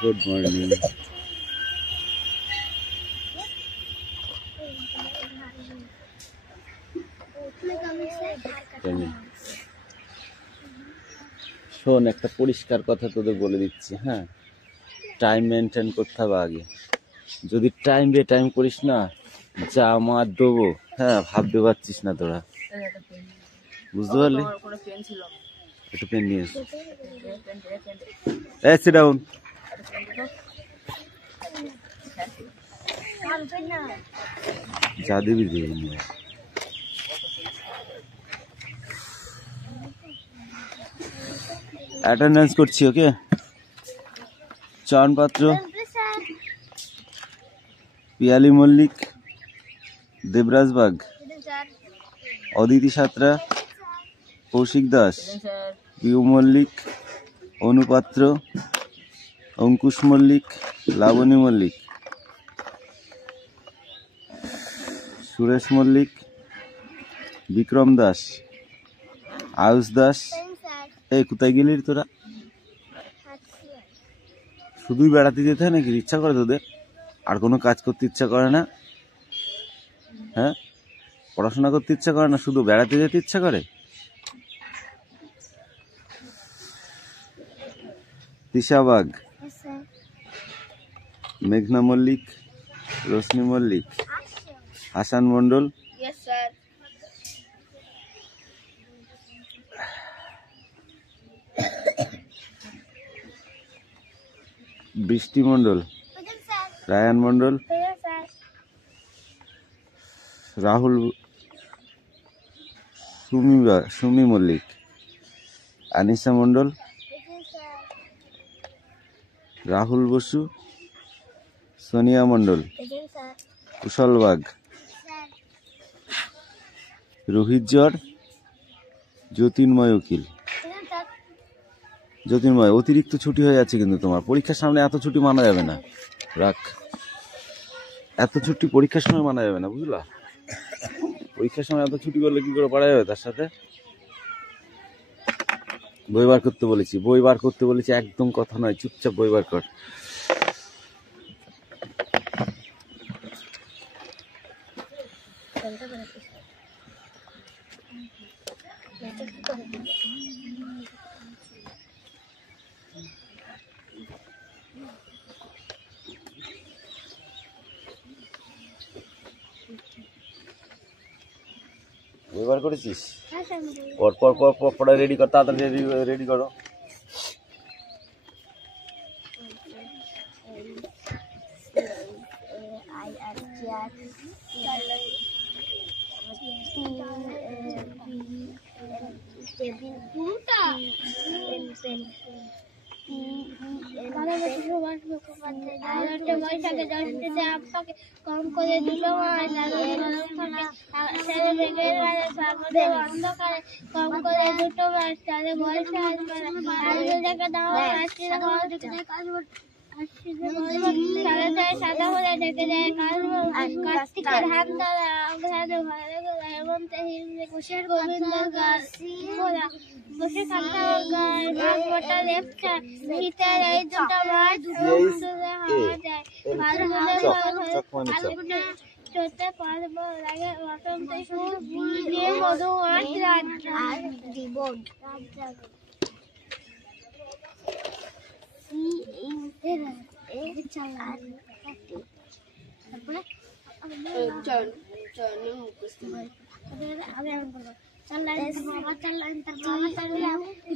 Good morning. শোন, একটা পরিষ্কার কথা তোদের বলে দিচ্ছি, হ্যাঁ, টাইম মেনটেন করতে হবে আগে। যদি টাইম বে টাইম করিস না, যা আমার দেবো, হ্যাঁ, ভাবতে পারছিস না তোরা, বুঝতে পারলি? একটু পেন নিয়ে এসো। Sit down. যা দিবি দিয়ে নিয়ে অ্যাটেন্ডেন্স করছি। ওকে, চয়ন পাত্র, পিয়ালি মল্লিক, দেবরাজ বাগ, অদিতি সাঁতরা, কৌশিক দাস, পিউ মল্লিক, অনুপাত্র, অঙ্কুশ মল্লিক, লাবণী মল্লিক, সুরেশ মল্লিক, বিক্রম দাস, আয়ুষ দাস। এই কোথায় গেলি তোরা? শুধুই বেড়াতে যেতে হয় নাকি? ইচ্ছা করে তোদের? আর কোনো কাজ করতে ইচ্ছা করে না? হ্যাঁ, পড়াশোনা করতে ইচ্ছা করে না, শুধু বেড়াতে যেতে ইচ্ছা করে? তিশা বাগ, মেঘনা মল্লিক, রোশনি মল্লিক, হাসান মন্ডল, বৃষ্টি মন্ডল, রায়ান মন্ডল, রাহুল, সুমি মল্লিক, আনিসা মন্ডল, রাহুল বসু, সোনিয়া মন্ডল, কুশল বাগ, রোহিত জর, জ্যোতির্ময় উকিল। জ্যোতির্ময়, অতিরিক্ত ছুটি হয়ে যাচ্ছে কিন্তু তোমার। পরীক্ষার সামনে এত ছুটি মানা যাবে না, রাখ। এত ছুটি পরীক্ষার সময় মানা যাবে না, বুঝলা? পরীক্ষার সময় এত ছুটি করলে কি করে পারা যাবে তার সাথে? বই বার করতে বলেছি, বই বার করতে বলেছি, একদম কথা নয়, চুপচাপ বই বার কর। বই বার করেছিস? পর পর পর পর পড়া রেডি কর, তাড়াতাড়ি রেডি করো। কম করে দুটো মাস অন্ধকারে কম করে দুটো মাস তাদের বয়স সাদা হলে ডেকে দেয় কার্তিকের ধান দ্বারা হেমন্ত কুশের গোবিন্দ বসে থাকা গাছ মোটা লেপটা শীতের এই দুটো মাস হাওয়া দেয়। ফাল্গুনে চলতে পারবো লাগে বসন্ত সুর দিয়ে মধু মাছ রাত জীবন।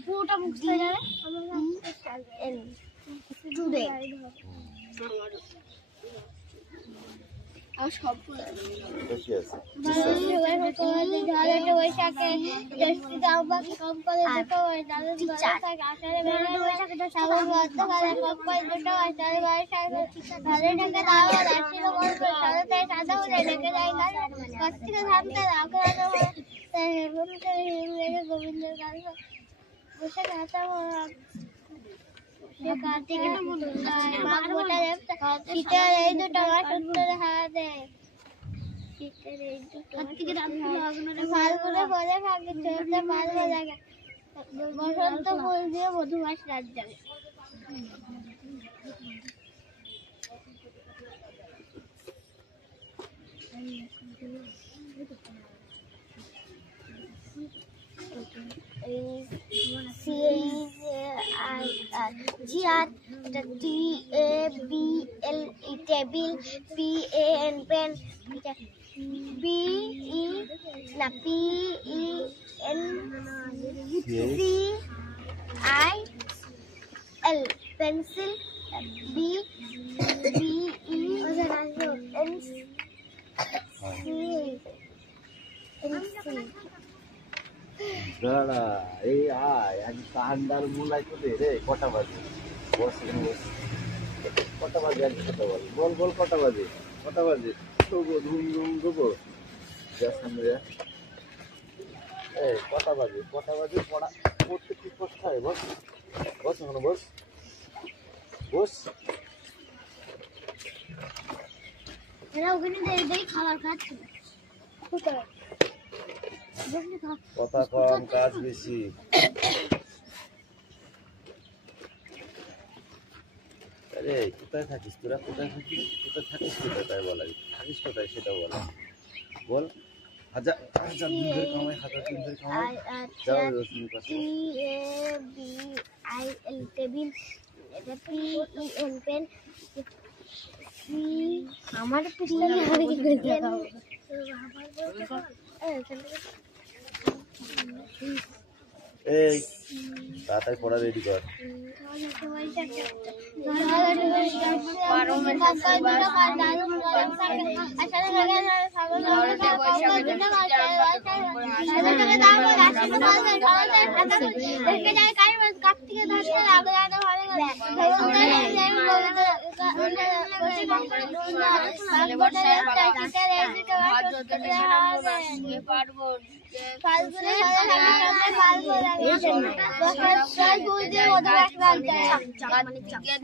পুরোটা মুক্ত হয়ে যাবে। বৈশাখে কম করে দুটো শ্রাবণ মধ্যকালে কম করে দুটো সাদা হলে ডেকে দেয় কার্তিকে ধান আগ্রহ হেমন্ত গোবিন্দের গান বসে খাতা কার্তিকের শীতের এই দুটো মাস উত্তরে হাওয়া দেয়। ফাল্গুনে পরে থাকে চলতে পারবো লাগে বসন্ত ফুল দিয়ে মধুমাস রাত যাবে। Table, PAN pen, PENCIL pencil, দাঁড়া, এই আয় আজ কান্ডার মুলাই তো দে রে। কটা বাজে? বস এখানে বস। কটা বাজে? আজ কটা বাজে? বল বল, কটা বাজে? কটা বাজে? দেবো ধুম ধুম দেবো। যা সামনে যা। এই কটা বাজে? কটা বাজে? পড়া পড়তে কি করতে হয়? বস বস এখানে বস বস। এরা ওখানে দাঁড়িয়ে খাবার খাচ্ছে। কথা কম, কাজ বেশি। আরে কোথায় থাকিস তোরা? কোথায় থাকিস? কোথায় থাকিস? কোথায় তাই বলা, থাকিস কোথায় সেটা বলা। বল। হাজার হাজার দিন ধরে কামাই, হাজার দিন ধরে কামাই। যাও রশ্মির কাছে। TABIL টেবিল, এটা PEN পেন, আমার পিছনে হারিয়ে গেছে। এই তাড়াতাড়ি পড়া রেডি কর।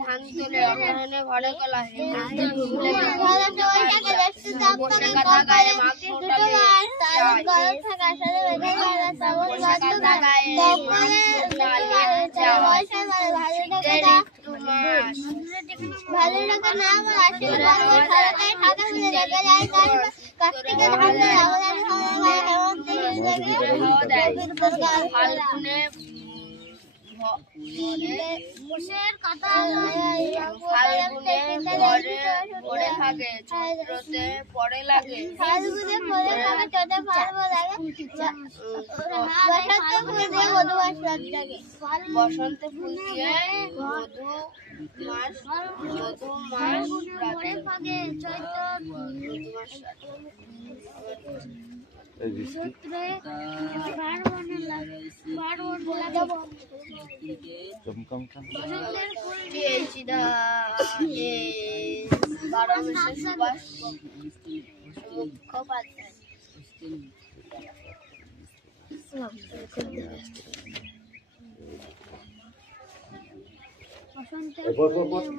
ধান তুলে অপরাহ্নে ঘরে গলা বসে কথা গায়ে মাছ ভালো টাকা না পরে লাগে বসন্ত ফুল দিয়ে মধু মাস পরে ফাগে চমকাম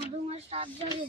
মধুমাস সাত ধরে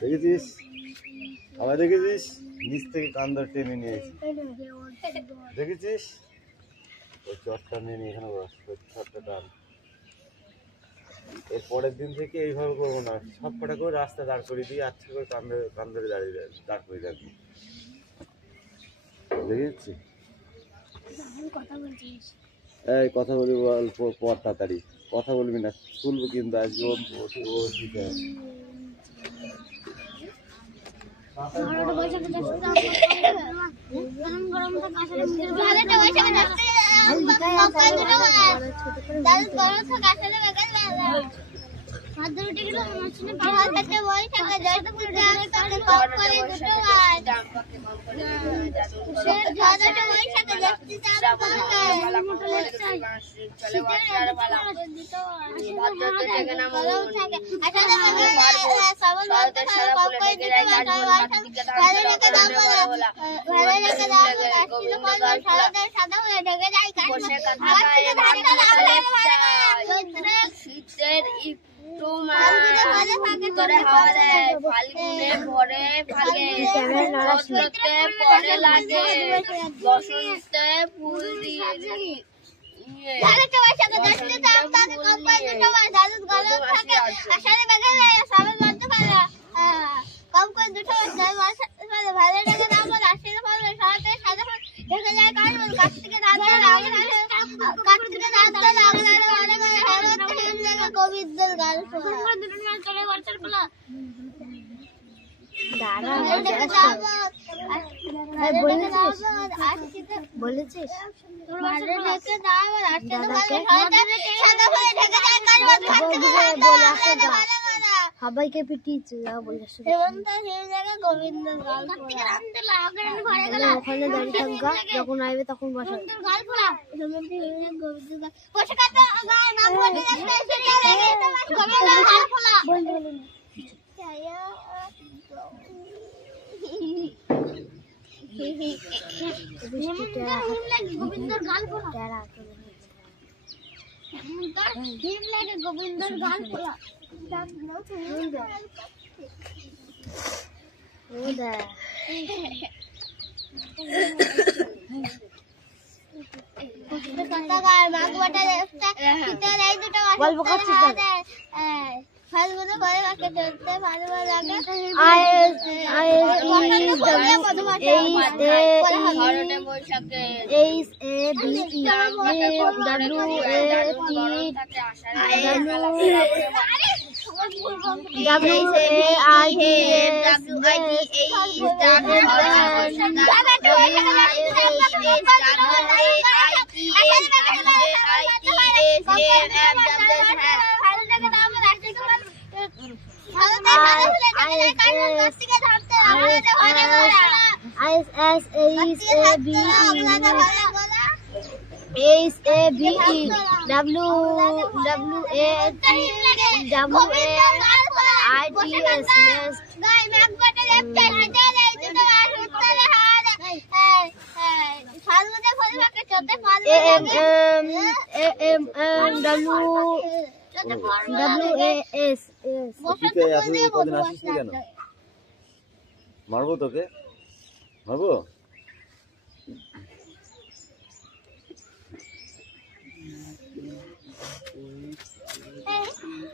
দেখেছিস? আবার দেখেছিস? নিচ থেকে কান্দর টেনে নিয়েছি, দেখেছিস? ওই চটটা নিয়ে এখানে বস, চটটা টান। এর পরের দিন থেকে এইভাবে করবো না, সব কটা করে রাস্তা দাঁড় করে দিয়ে আচ্ছা করে কান ধরে দাঁড় করে রাখবো, দেখেছি? এই কথা বলি বল পর তাড়াতাড়ি কথা বলবি না, তুলবো কিন্তু আজকে ও ঠিক আছে। শীতের একটু করে হাওয়া দেয়, ফাল্গুনে ভরে ফাগে, চৈত্রতে পরে লাগে, বসন্তে ফুল দিয়ে বলেছিস সবাইকে পিটিয়েছে ওখানে দাঁড়িয়ে থাকা, যখন আসবে তখন বসা। গোবিন্দর গাল ফোলা গল্প করছিস? ফাল্গুনে ভরে ফাগে, চৈত্রে ভালো লাগে, মারবো তোকে, মারবো।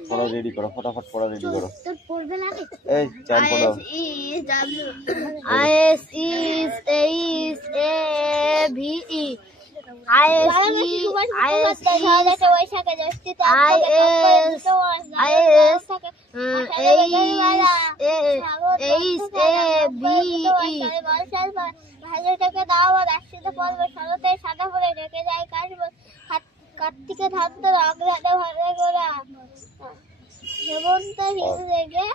পড়া রেডি করো, ফটাফট পড়া রেডি করো। এই চান পড়ো। IS is A B E কার্তিকে ধান তো রাগরাতে ভালো গোড়া হেমন্ত হিন্দু রেগে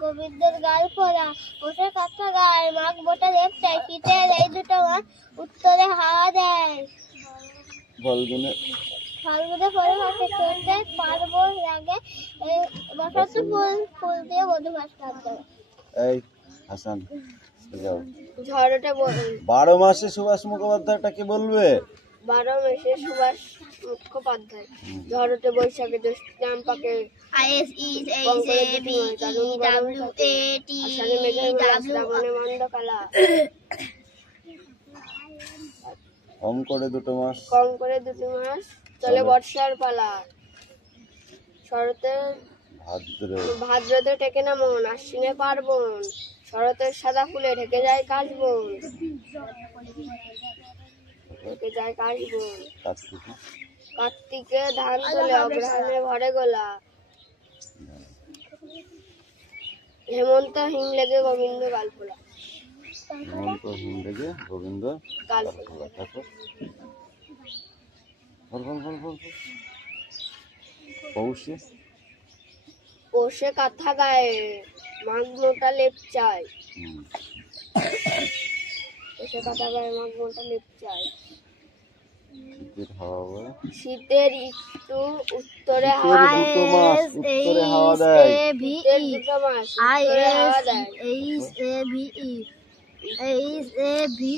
গোবিন্দের গাল ফোলা বসে কথা গায় মাঘ মোটা লেপটায় শীতের এই দুটো মাস উত্তরে হাওয়া দেয় ফাল্গুনে পরে মাসে চলতে পারবো লাগে বসন্ত ফুল দিয়ে মধুমাস কাটতে। এই হাসান যাও ঝড়টা বল 12 মাসে সুভাষ মুখোপাধ্যায়টা কি বলবে? 12 মাসে সুভাষ মুখোপাধ্যায় ঝড়তে বৈশাখে জ্যৈষ্ঠ আম পাকে IS is A B E W A T W মন্দকালা কম করে দুটো মাস চলে বর্ষার পালা শরতের ভাদ্র ভাদ্রতে টেকে না মন, আশ্বিনে পার্বণ, শরতের সাদা ফুলে ঢেকে যায় কাশবন, ঢেকে যায় কাশবন, কার্তিকে কার্তিকে ধান তোলে অগ্রহায়ণে ভরে গোলা, হেমন্ত হিম লেগে গোবিন্দ গালফোলা, হেমন্ত হিম লেগে গোবিন্দ গালফোলা, তারপর বল বল বল বল বল। পৌষে পৌষে কাঁথা গায়ে মাঘ মোটা লেপ চাই, পৌষে কাঁথা গায়ে মাঘ মোটা লেপ চাই, শীতের হাওয়া বয় শীতের একটু উত্তরে শীতের হাওয়া দুটো মাস উত্তরে হাওয়া দেয় শীতের দুটো মাস উত্তরে হাওয়া দেয়,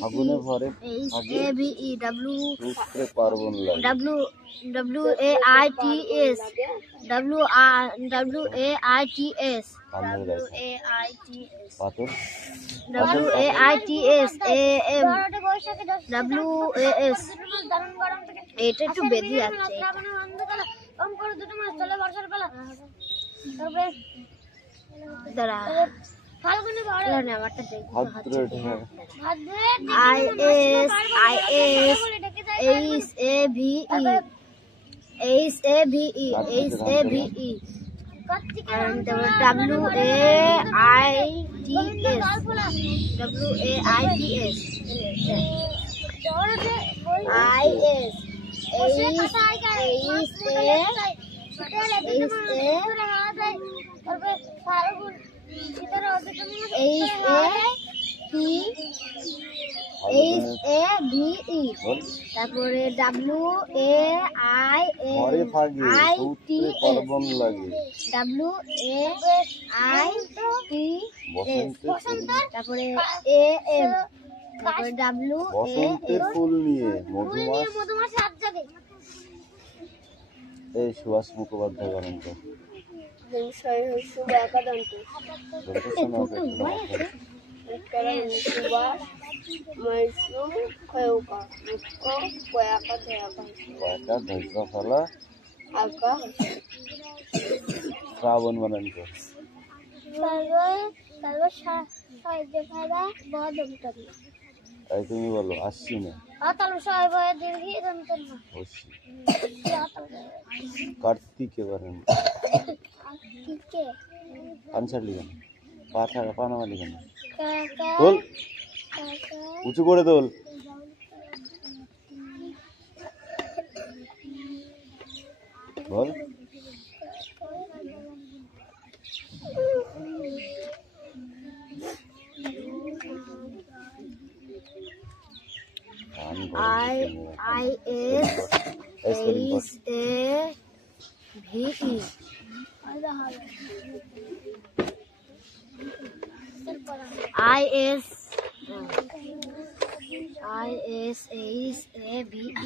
ফাগুনে ভরে ফাগে রুদ্রে পার্বণ লাগে কান্দের গাইছে পাথর এটা একটু বেঁধে যাচ্ছে দাঁড়া ভাদ্র তারপরে ঘরে ফাগে রুদ্রে পার্বণ লাগে তারপরে বসন্তের ফুল নিয়ে মধুমাস এই সুভাষ মুখোপাধ্যায় গান তো শ্রাবণ বানান তো তাই তুমি বলো আসছি না কার্তিকে বানান আনসার লিখেন পানামা লিখেন তোল উঁচু করে তোল বল WAITS with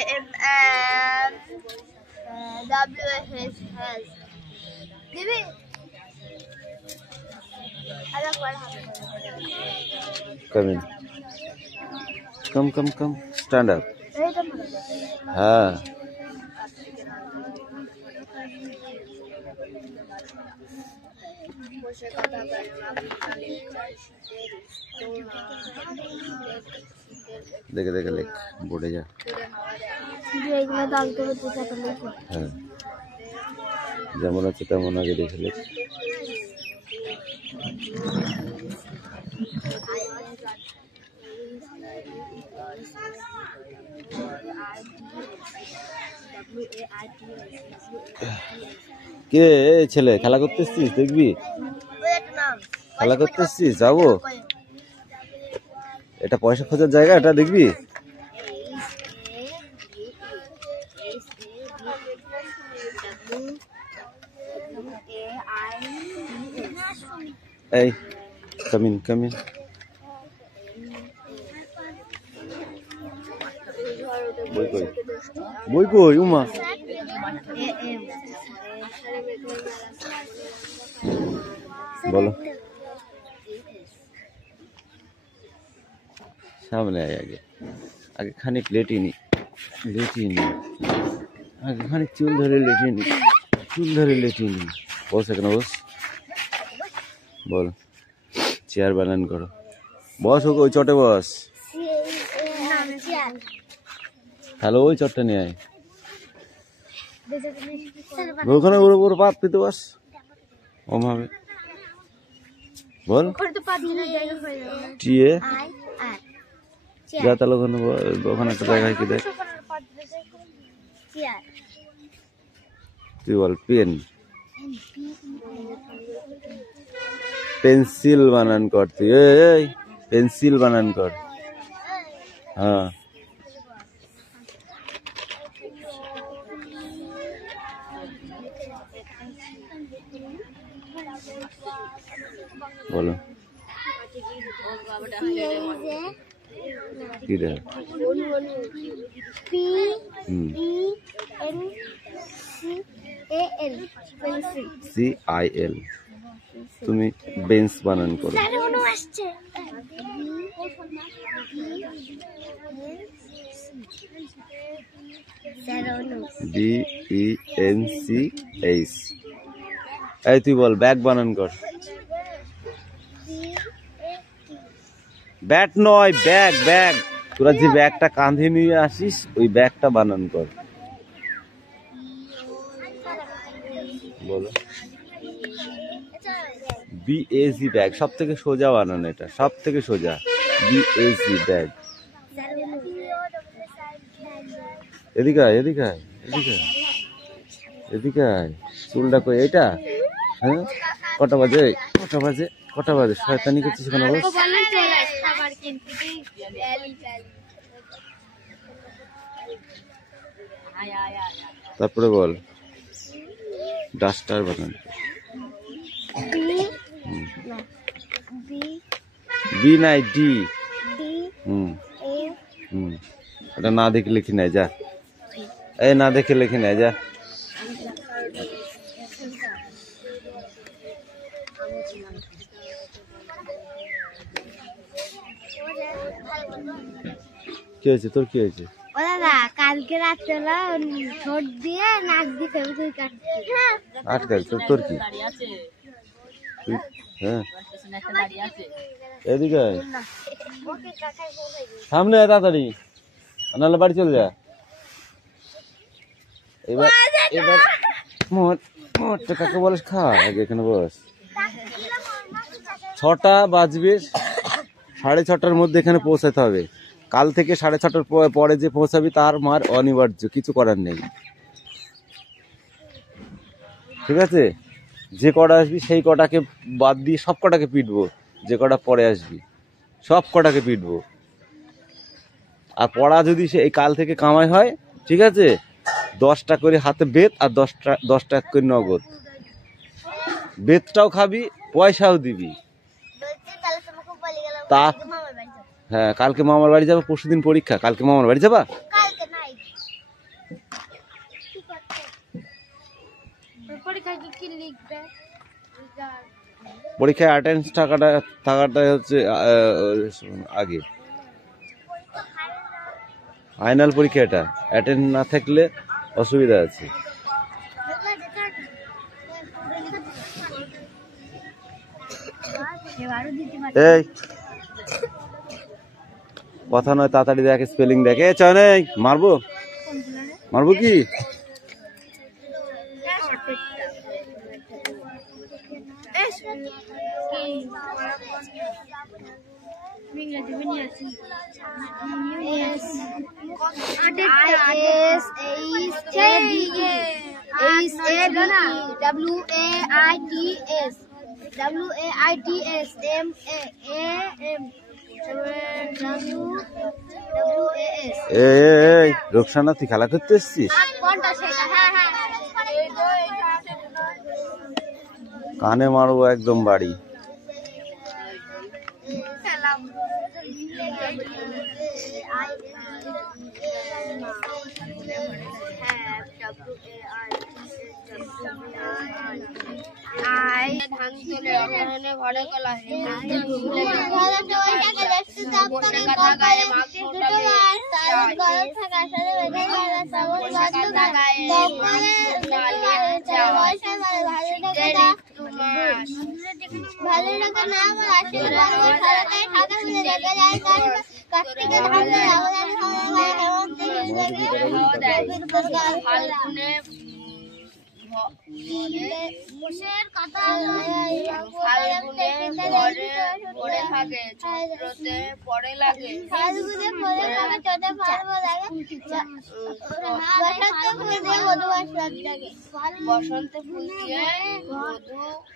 AMM WHS দিবি come stand up হ্যাঁ দেখে দেখে লেখ বোর্ডে যা হ্যাঁ যেমন আছে তেমন আগে দেখে লেখ কে ছেলে খেলা করতে এসছিস দেখবি খেলা করতে এসছিস যাবো এটা পয়সা খোঁজার জায়গা এটা দেখবি এই কামিন বই কই উমা বলো সামনে আয়, আগে আগে খানিক লেটিয়ে নি, আগে খানিক চুল ধরে লেটিয়ে নি। বস এখানে বস, বল চেয়ার বানান করো, বস ওকে ওই চটে বস। হ্যালো, ওই চটটা নিয়ে আয়, ওখানে ওর উপর পাত পেতে বস, ওভাবে বল টিয়ে যা, তাহলে ওখানে একটা জায়গায় কি দেখ, তুই বল পেন, পেন্সিল বানান কর, তুই এই পেন্সিল বানান কর। হ্যাঁ বলো কি দেখ, CIL, তুমি বেঞ্চ বানান করো। BENCH, এই তুই বল ব্যাগ বানান কর। ব্যাট নয়, ব্যাগ, ব্যাগ, তোরা যে ব্যাগটা কাঁধে নিয়ে আসিস ওই ব্যাগটা বানান কর। বলো BAG, ব্যাগ, সব থেকে সোজা বানান, এটা সব থেকে সোজা, BAG ব্যাগ। এদিকে আয়, এদিকে আয়, এদিকে আয়, এদিকে আয়, চুলটা কই এটা? হ্যাঁ কটা বাজে, কটা বাজে, কটা বাজে, শয়তানি করছিস কেন? তারপরে বল ডাস্টার বানান। বি নাই ডি, এটা না দেখে লিখি নাই, যা এই না দেখে লিখি নাই, যা। কি হয়েছে তোর, কি হয়েছে? কালকে রাত্রে ঠোঁট দিয়ে নাক দিয়ে আটকাল তোর কি? হ্যাঁ এদিকে সামনে তাড়াতাড়ি, নাহলে বাড়ি চলে যা। এবার এবার মোটটা কাকে বলিস, খা আগে এখানে বস। 6টা বাজবে, 6:30টার মধ্যে এখানে পৌঁছাতে হবে। কাল থেকে 6:30টার পরে যে পৌঁছাবি তার মার অনিবার্য, কিছু করার নেই, ঠিক আছে? যে কটা আসবি সেই কটাকে বাদ দিয়ে সব কটাকে পিটবো, যে কটা পরে আসবি সব কটাকে পিটবো। আর পড়া যদি এই কাল থেকে কামাই হয়, ঠিক আছে, 10টা করে হাতে বেত আর 10 টাকা করে নগদ। বেতটাও খাবি, পয়সাও দিবি। তা হ্যাঁ, কালকে মামার বাড়ি যাবো, পরশুদিন পরীক্ষা, কালকে মামার বাড়ি যাবা? পরীক্ষায় অ্যাটেন্ডেন্স থাকাটা হচ্ছে আগে, ফাইনাল পরীক্ষা, এটা অ্যাটেন্ড না থাকলে অসুবিধা আছে। এই কথা নয়, তাড়াতাড়ি দেখে স্পেলিং দেখে, চয় নেই মারবো, মারবো কি? এই রোকসানা, তুই খেলা করতে এসছিস? কানে মারবো একদম বাড়ি। আই ধান তুলে অগ্রহণে ঘরে গলা ঘরেতে বৈশাখে জ্যৈষ্ঠ চাঁদপানে কম পারে দুটো মাস তার গরম থাকা আসলে বেঁধে গেলে শ্রাবণ ভাদ্র গায়ে কম পারে বৈশাখ মানে ভালো টাকা না আমার আসলে সারাটাই টাকা মিলে রেখে যায় কার্তিকে ধান তুলে অগ্রহণে ঘরে হেমন্তে ফাল্গুনে ঘরে পড়ে থাকে চৈত্রতে পড়ে লাগে বসন্তে ফুল দিয়ে মধু মাস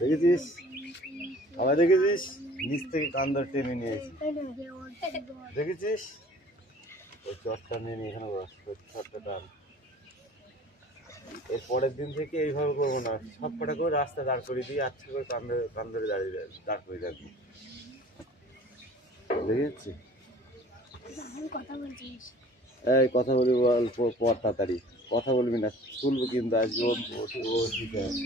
দেখেছিস আবার দেখেছিস নিচ থেকে কান্দর টেনে নিয়েছি দেখেছিস ওই চটটা নিয়ে নিয়ে এখানে চটটা টান এর পরের দিন থেকে এইভাবে করবো না সব কটা করে রাস্তা দাঁড় করিয়ে দিয়ে আচ্ছা করে কান্দরে দাঁড়িয়ে দাঁড় করে রাখবি দেখেছি এই কথা বলি অল্প পর তাড়াতাড়ি কথা বলবি না শুনবো কিন্তু আজকে ও ঠিক আছে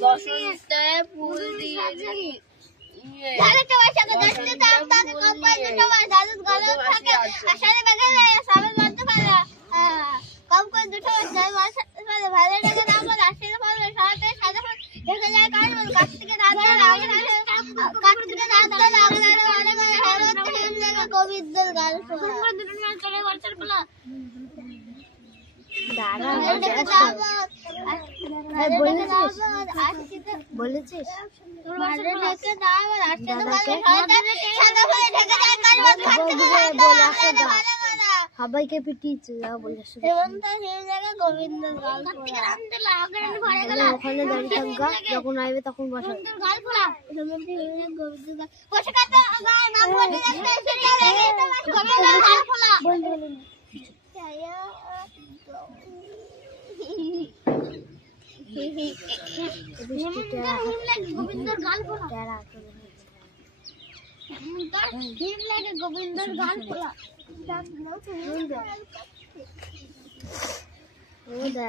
বসন্তে ফুল দিয়ে কম করে দুটো ভালো টাকা দাম রাশির ফল সাথে সাদা ফল ঢেকে যায় কাঠ থেকে কবিদের গান বলেছিস সবাইকে পিটিয়েছে ওখানে দাঁড়িয়ে থাকা যখন আসবে তখন বসা হিম লাগে গোবিন্দর গান পড়া ওদা